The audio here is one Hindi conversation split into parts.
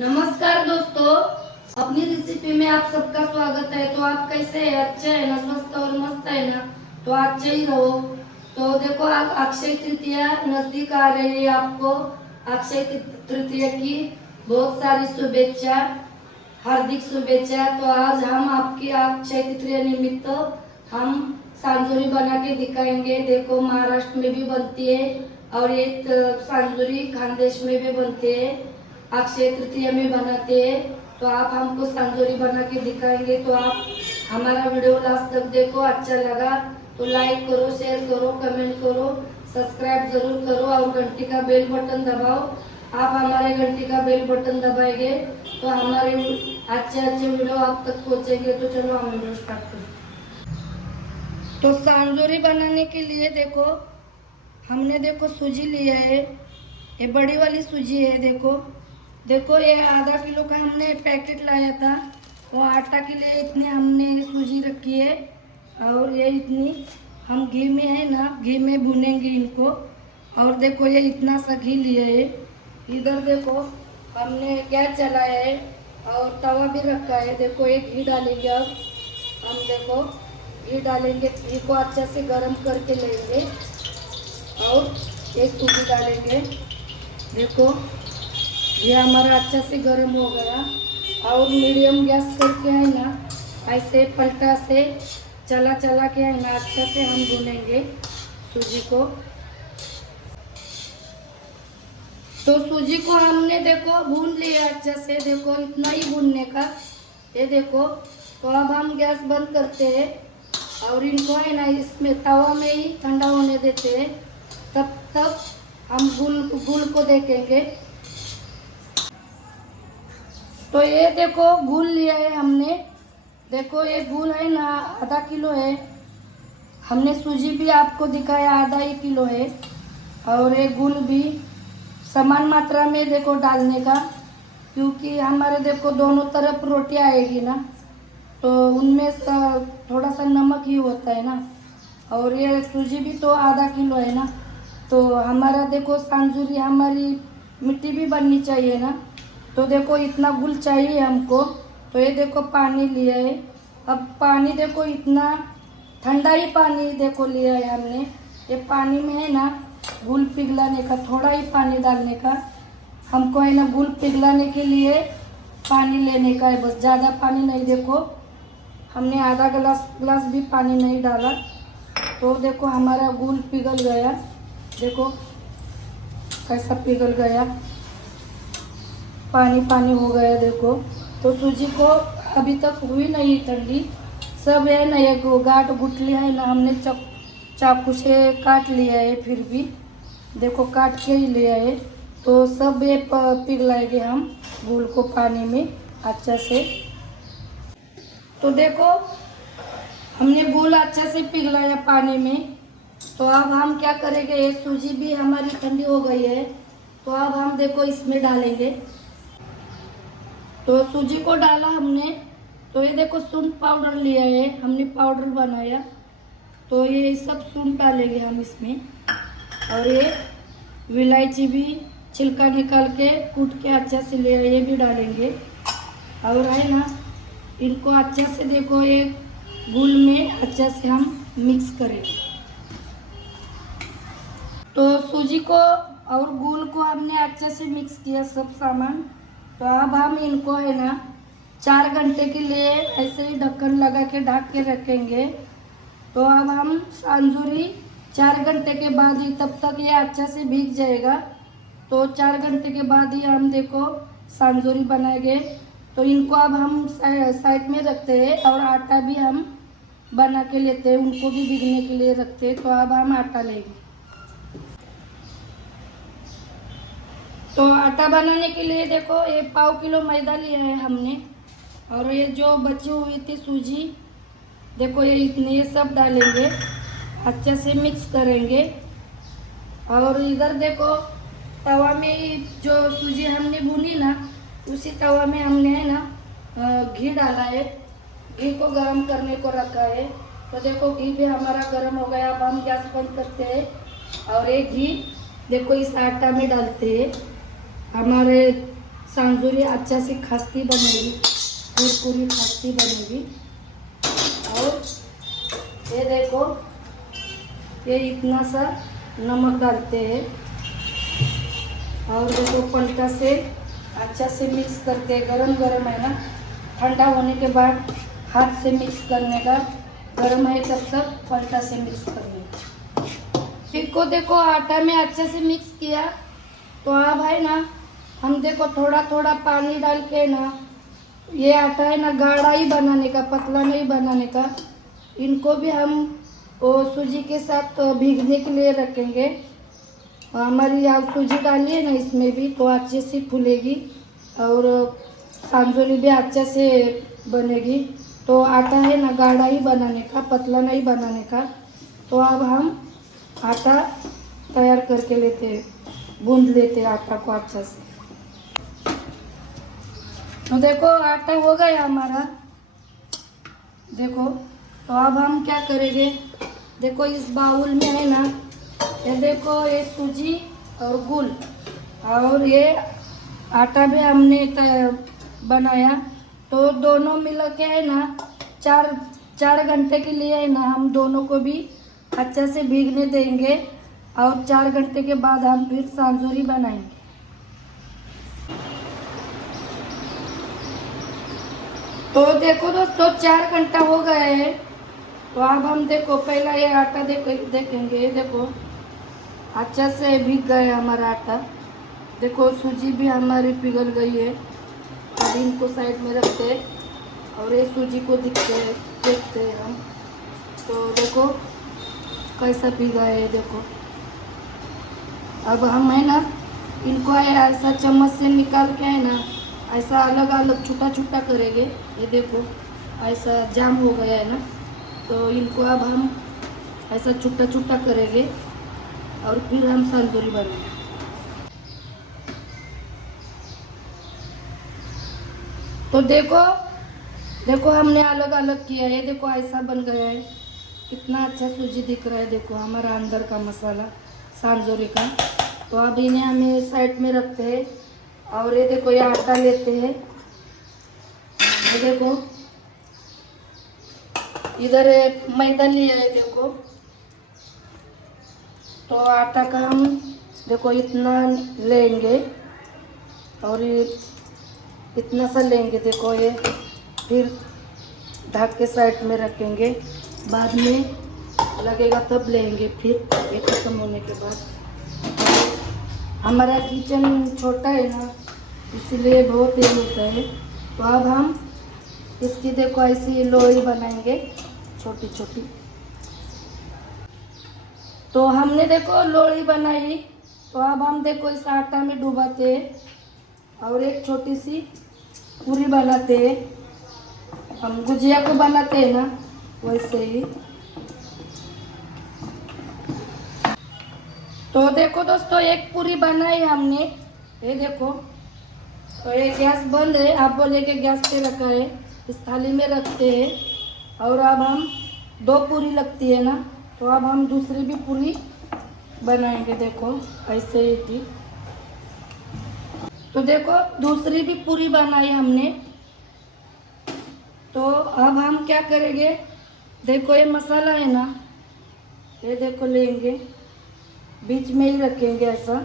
नमस्कार दोस्तों, अपनी रेसिपी में आप सबका स्वागत है। तो आप कैसे हैं? अच्छे हैं ना? स्वस्थ और मस्त है ना? तो अच्छे ही रहो। तो देखो, आप अक्षय तृतीया नजदीक आ रही है। आपको अक्षय तृतीया की बहुत सारी शुभेच्छा, हार्दिक शुभेच्छा। तो आज हम आपकी अक्षय तृतीया निमित्त हम सांजोरी बना के दिखाएंगे। देखो, महाराष्ट्र में भी बनती है और ये सांजोरी खानदेश में भी बनती है, अक्षय तृतीया में बनाते हैं। तो आप हमको सांजोरी बना के दिखाएंगे। तो आप हमारा वीडियो लास्ट तक देखो। अच्छा लगा तो लाइक करो, शेयर करो, कमेंट करो, सब्सक्राइब जरूर करो और घंटी का बेल बटन दबाओ। आप हमारे घंटी का बेल बटन दबाएंगे तो हमारे अच्छे अच्छे वीडियो आप तक पहुंचेंगे। तो चलो हम वीडियो स्टार्ट करें। तो सांजोरी बनाने के लिए देखो, हमने देखो सूजी लिया है। ये बड़ी वाली सूजी है। देखो ये आधा किलो का हमने पैकेट लाया था। वो आटा के लिए इतने हमने सूजी रखी है और ये इतनी हम घी में है ना, घी में भुनेंगे इनको। और देखो ये इतना सा घी लिया है। इधर देखो हमने गैस जलाया है और तवा भी रखा है। देखो ये घी डालेंगे। अब हम देखो घी डालेंगे, घी को अच्छा से गर्म करके लेंगे और ये सूजी डालेंगे। देखो ये हमारा अच्छा से गर्म हो गया और मीडियम गैस करके है ना, ऐसे पलटा से चला चला के है ना, अच्छा से हम भूनेंगे सूजी को। तो सूजी को हमने देखो भून लिया अच्छा से। देखो इतना ही भूनने का। ये देखो, तो अब हम गैस बंद करते हैं और इनको है ना इसमें तवा में ही ठंडा होने देते हैं। तब तक हम गुल को देखेंगे। तो ये देखो गुल लिया है हमने। देखो ये गुल है ना, आधा किलो है। हमने सूजी भी आपको दिखाया, आधा ही किलो है। और ये गुल भी समान मात्रा में देखो डालने का, क्योंकि हमारे देखो दोनों तरफ रोटी आएगी ना, तो उनमें थोड़ा सा नमक ही होता है ना। और ये सूजी भी तो आधा किलो है ना, तो हमारा देखो सांजोरी हमारी मिट्टी भी बननी चाहिए ना। तो देखो इतना गुल चाहिए हमको। तो ये देखो पानी लिया है। अब पानी देखो इतना ठंडा ही पानी देखो लिया है हमने। ये पानी में है ना गुल पिघलाने का, थोड़ा ही पानी डालने का हमको है ना। गुल पिघलाने के लिए पानी लेने का है, बस ज़्यादा पानी नहीं। देखो हमने आधा गिलास भी पानी नहीं डाला। तो देखो हमारा गुल पिघल गया। देखो कैसा पिघल गया, पानी पानी हो गया। देखो तो सूजी को अभी तक हुई नहीं ठंडी, सब है ना ये गांठ गुठली है ना, हमने चाकू से काट लिया है। फिर भी देखो काट के ही लिया है। तो सब ये पिघलाएंगे हम गुल को पानी में अच्छा से। तो देखो हमने गुल अच्छा से पिघलाया पानी में। तो अब हम क्या करेंगे, ये सूजी भी हमारी ठंडी हो गई है। तो अब हम देखो इसमें डालेंगे। तो सूजी को डाला हमने। तो ये देखो सूंठ पाउडर लिया है हमने, पाउडर बनाया। तो ये सब सूंठ डालेंगे हम इसमें। और ये इलायची भी छिलका निकाल के कूट के अच्छा से ले, ये भी डालेंगे। और है ना इनको अच्छा से देखो ये गुल में अच्छा से हम मिक्स करेंगे। तो सूजी को और गुल को हमने अच्छा से मिक्स किया सब सामान। तो अब हम इनको है ना 4 घंटे के लिए ऐसे ही ढक्कन लगा के ढक के रखेंगे। तो अब हम सांजोरी 4 घंटे के बाद ही, तब तक ये अच्छा से भीग जाएगा। तो 4 घंटे के बाद ही हम देखो सांजोरी बनाएंगे। तो इनको अब हम साइड में रखते हैं और आटा भी हम बना के लेते हैं, उनको भी भीगने के लिए रखते हैं। तो अब हम आटा लेंगे। तो आटा बनाने के लिए देखो ये 1/4 किलो मैदा लिया है हमने। और ये जो बची हुई थी सूजी, देखो ये इतने, ये सब डालेंगे, अच्छे से मिक्स करेंगे। और इधर देखो तवा में जो सूजी हमने भुनी ना, उसी तवा में हमने है ना घी डाला है। घी को गरम करने को रखा है। तो देखो घी भी हमारा गरम हो गया। अब हम गैस बंद करते हैं और ये घी देखो इस आटा में डालते हैं, हमारे सांजोरी अच्छा से खस्ती बनेगी, पूरी खस्ती बनेगी। और ये देखो, ये इतना सा नमक डालते हैं और देखो पलटा से अच्छा से मिक्स करते हैं। गरम गरम है ना, ठंडा होने के बाद हाथ से मिक्स करने का, गरम है तब तक पलटा से मिक्स करने का। इसको देखो आटा में अच्छे से मिक्स किया, तो अब है ना हम देखो थोड़ा थोड़ा पानी डाल के ना, ये आटा है ना गाढ़ा ही बनाने का, पतला नहीं बनाने का। इनको भी हम वो सूजी के साथ भीगने के लिए रखेंगे। हमारी आप सूजी डालिए ना इसमें भी, तो अच्छे से फूलेगी और सांजोरी भी अच्छे से बनेगी। तो आटा है ना गाढ़ा ही बनाने का, पतला नहीं बनाने का। तो अब हम आटा तैयार करके लेते हैं, गूंद लेते हैं आटा को अच्छा से। तो देखो आटा हो गया हमारा, देखो। तो अब हम क्या करेंगे, देखो इस बाउल में है ना, ये देखो ये सूजी और गुड़ और ये आटा भी हमने बनाया, तो दोनों मिला के है ना 4 घंटे के लिए है ना हम दोनों को भी अच्छा से भीगने देंगे। और 4 घंटे के बाद हम फिर सांजोरी बनाएंगे। तो देखो दोस्तों 4 घंटा हो गए हैं। तो अब हम देखो पहला ये आटा देखेंगे, ये देखो अच्छा से भीग गया हमारा आटा। देखो सूजी भी हमारी पिघल गई है। अब इनको साइड में रखते हैं और ये सूजी को देखते हैं हम। तो देखो कैसा पिघा है, देखो। अब हम है ना इनको ऐसा चम्मच से निकाल के है ना ऐसा अलग अलग छोटा छोटा करेंगे। ये देखो ऐसा जाम हो गया है ना, तो इनको अब हम ऐसा छोटा छोटा करेंगे और फिर हम सांजोरी बनाएंगे। तो देखो हमने अलग अलग किया है, देखो ऐसा बन गया है। कितना अच्छा सूजी दिख रहा है, देखो हमारा अंदर का मसाला सांजोरी का। तो अब इन्हें हमें साइड में रखते हैं और ये देखो ये आटा लेते हैं। ये देखो इधर मैदा लिया है, देखो। तो आटा का हम देखो इतना लेंगे और इतना सा लेंगे, देखो ये फिर ढक के साइड में रखेंगे। बाद में लगेगा तब लेंगे फिर, ये खत्म होने के बाद। हमारा किचन छोटा है ना, इसीलिए बहुत तेज होता है। तो अब हम इसकी देखो ऐसी लोई बनाएंगे छोटी छोटी। तो हमने देखो लोई बनाई। तो अब हम देखो इस आटा में डुबाते हैं और एक छोटी सी पूरी बनाते हैं। हम गुजिया को बनाते हैं ना वैसे ही। तो देखो दोस्तों एक पूरी बनाई हमने, ये देखो। तो ये गैस बंद है, आप बोले कि गैस पे रखा है, इस थाली में रखते हैं। और अब हम 2 पूरी लगती है ना, तो अब हम दूसरी भी पूरी बनाएंगे, देखो ऐसे ही थी। तो देखो दूसरी भी पूरी बनाई हमने। तो अब हम क्या करेंगे, देखो ये मसाला है ना, ये देखो लेंगे, बीच में ही रखेंगे ऐसा।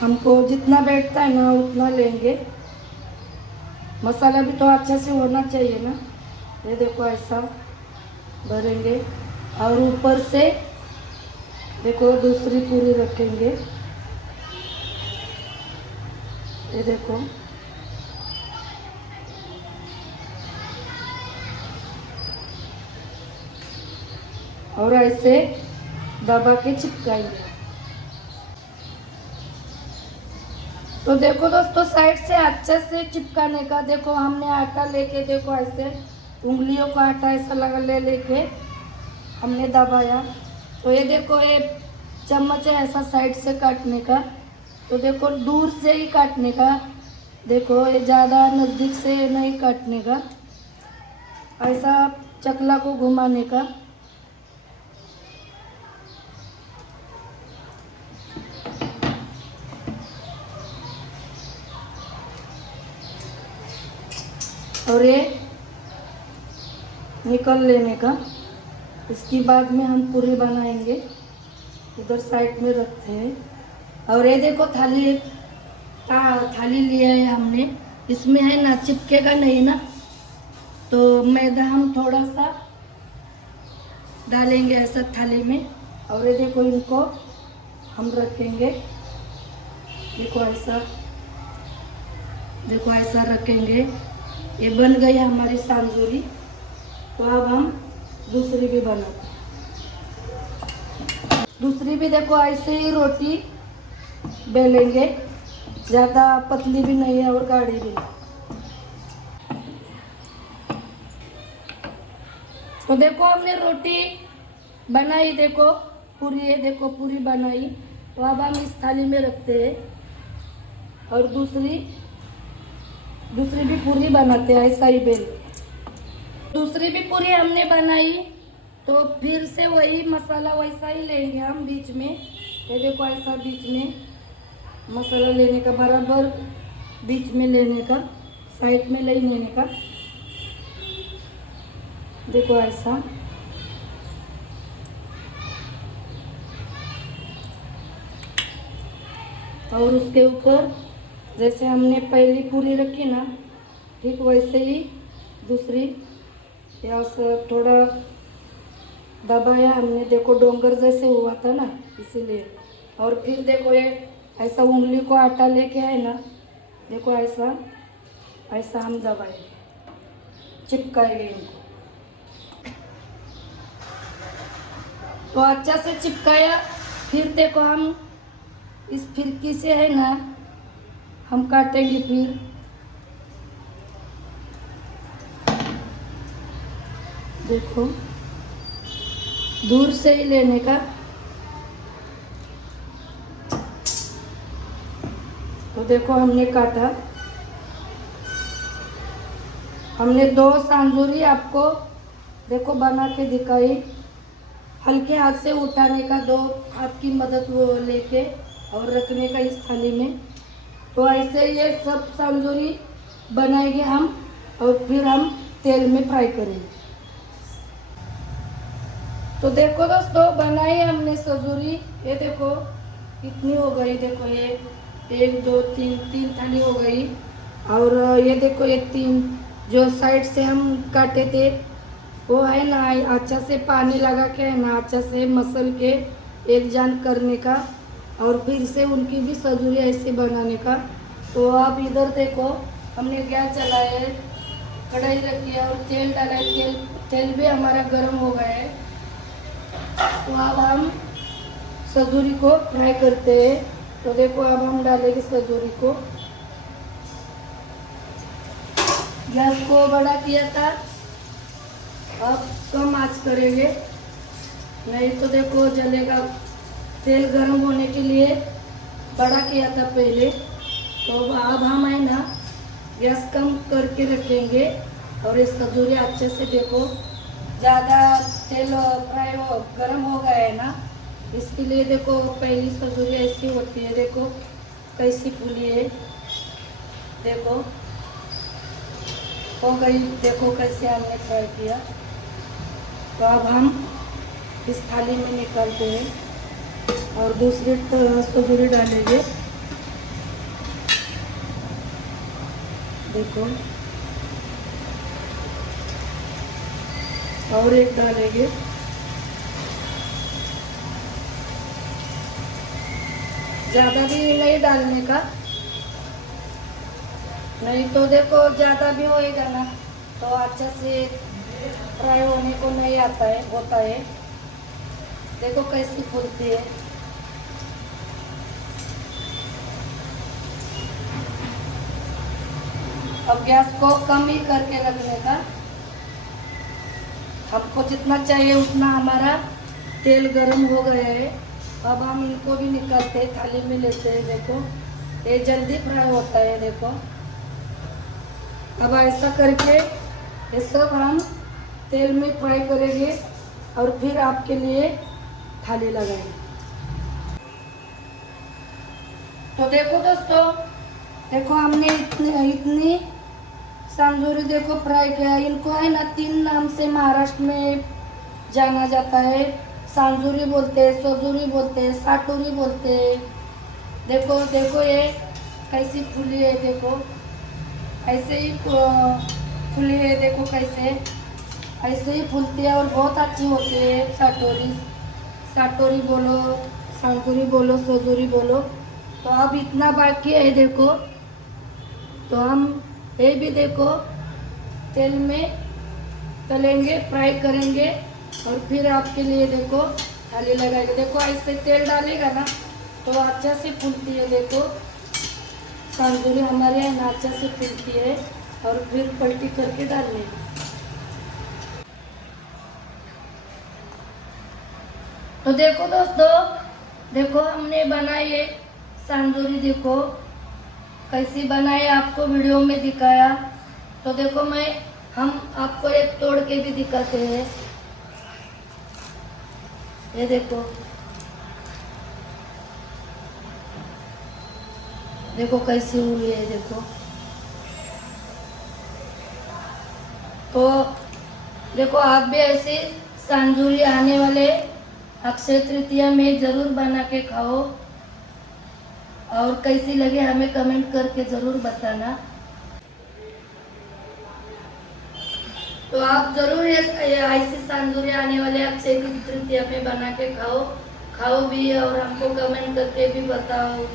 हमको जितना बैठता है ना उतना लेंगे। मसाला भी तो अच्छा से होना चाहिए ना। ये देखो ऐसा भरेंगे और ऊपर से देखो दूसरी पूरी रखेंगे, ये देखो। और ऐसे दबा के चिपकाएंगे। तो देखो दोस्तों साइड से अच्छे से चिपकाने का, देखो हमने आटा लेके देखो ऐसे उंगलियों का आटा ऐसा लगा लेके हमने दबाया। तो ये देखो ये चम्मच है ऐसा साइड से काटने का। तो देखो दूर से ही काटने का, देखो ये ज़्यादा नज़दीक से नहीं काटने का, ऐसा चकला को घुमाने का। और ये निकल लेने का। इसके बाद में हम पूरी बनाएंगे, इधर साइड में रखते हैं। और ये देखो थाली, थाली लिया है हमने, इसमें है ना चिपकेगा नहीं ना, तो मैदा हम थोड़ा सा डालेंगे ऐसा थाली में। और ये देखो इनको हम रखेंगे, देखो ऐसा, देखो ऐसा रखेंगे। ये बन गई हमारी सांजोरी। तो अब हम दूसरी भी बनाते हैं। दूसरी भी देखो ऐसे ही रोटी बेलेंगे, ज़्यादा पतली भी नहीं है और गाढ़ी भी नहीं। तो देखो हमने रोटी बनाई, देखो पूरी है, देखो पूरी बनाई। तो अब हम इस थाली में रखते हैं और दूसरी भी पूरी बनाते हैं ऐसा ही बेल। दूसरी भी पूरी हमने बनाई, तो फिर से वही मसाला वैसा ही लेंगे हम बीच में। ये देखो ऐसा बीच में मसाला लेने का, बराबर बीच में लेने का, साइड में नहीं लेने का। देखो ऐसा। और उसके ऊपर जैसे हमने पहली पूरी रखी ना, ठीक वैसे ही दूसरी या थोड़ा दबाया हमने, देखो डोंगर जैसे हुआ था ना, इसीलिए। और फिर देखो ये ऐसा उंगली को आटा लेके है ना, देखो ऐसा ऐसा हम दबाएंगे, चिपकाएंगे इनको। तो अच्छा से चिपकाया। फिर देखो हम इस फिरकी से है ना हम काटेंगे। फिर देखो दूर से ही लेने का। तो देखो हमने काटा, हमने 2 सांजोरी आपको देखो बना के दिखाई। हल्के हाथ से उठाने का, 2 हाथ की मदद वो लेके और रखने का इस थाली में। तो ऐसे ये सब सांजोरी बनाएंगे हम और फिर हम तेल में फ्राई करेंगे। तो देखो दोस्तों, बनाई हमने सजूरी। ये देखो कितनी हो गई, देखो ये 1 2 3 थाली हो गई। और ये देखो ये 3 जो साइड से हम काटे थे वो है ना, अच्छा से पानी लगा के है ना, अच्छा से मसल के एक जान करने का। और फिर से उनकी भी सजूरी ऐसे बनाने का। तो आप इधर देखो हमने गैस चलाया है, कढ़ाई रखी है और तेल डाला है। तेल भी हमारा गर्म हो गया है। तो अब हम सजूरी को फ्राई करते हैं। तो देखो अब हम डालेंगे सजूरी को। गैस को बड़ा किया था, अब कम आंच करेंगे, नहीं तो देखो जलेगा। तेल गर्म होने के लिए बड़ा किया था पहले। तो अब हम है ना गैस कम करके रखेंगे। और ये सजूरी अच्छे से देखो, ज़्यादा तेल फ्राई हो गर्म हो गया है ना, इसके लिए देखो पहली सजूरी ऐसी होती है। देखो कैसी फूली है, देखो हो गई। देखो कैसे हमने फ्राई किया। तो अब हम इस थाली में निकालते हैं और दूसरी सजूरी डालेंगे। देखो और एक डालेंगे। ज़्यादा भी नहीं डालने का, नहीं तो देखो ज़्यादा भी होएगा ना तो अच्छा से फ्राई होने को नहीं होता है। देखो कैसी फूलती है। अब गैस को कम ही करके रखने का। हमको जितना चाहिए उतना हमारा तेल गरम हो गया है। अब हम इनको भी निकालते हैं, थाली में लेते हैं। देखो ये जल्दी फ्राई होता है। देखो अब ऐसा करके ये सब हम तेल में फ्राई करेंगे और फिर आपके लिए थाली लगाएंगे। तो देखो दोस्तों, देखो हमने इतनी सांजोरी देखो फ्राई किया। इनको है ना 3 नाम से महाराष्ट्र में जाना जाता है। सांजोरी बोलते हैं, सजोरी बोलते हैं, साटोरी बोलते हैं। देखो देखो ये कैसी फूली है, देखो ऐसे ही फूली है, देखो कैसे ऐसे ही फूलती है और बहुत अच्छी होती है साटोरी। साटोरी बोलो, सांजोरी बोलो, सजोरी बोलो। तो अब इतना बाकी है देखो, तो हम ये भी देखो तेल में तलेंगे, फ्राई करेंगे और फिर आपके लिए देखो थाली लगाएंगे। देखो ऐसे तेल डालेगा ना तो अच्छा से फूलती है। देखो सांजोरी हमारे यहाँ अच्छा से फूलती है और फिर पलटी करके डालने। तो देखो दोस्तों, देखो हमने बनाई है सांजोरी, देखो कैसी बनाई आपको वीडियो में दिखाया। तो देखो हम आपको एक तोड़ के भी दिखाते हैं। ये देखो, देखो कैसी हुई है, देखो। तो देखो आप भी ऐसे सांजोरी आने वाले अक्षय तृतीया में जरूर बना के खाओ और कैसी लगे हमें कमेंट करके जरूर बताना। तो आप जरूर ऐसी सांजोरी आने वाले अक्षय तृतीया में बना के खाओ भी और हमको कमेंट करके भी बताओ।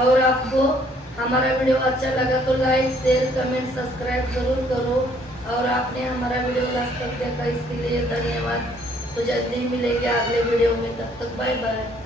और आपको हमारा वीडियो अच्छा लगा तो लाइक, शेयर, कमेंट, सब्सक्राइब जरूर करो। और आपने हमारा वीडियो लास्ट तक देखा इसके लिए धन्यवाद। तो जल्दी मिलेंगे अगले वीडियो में, तब तक बाय बाय।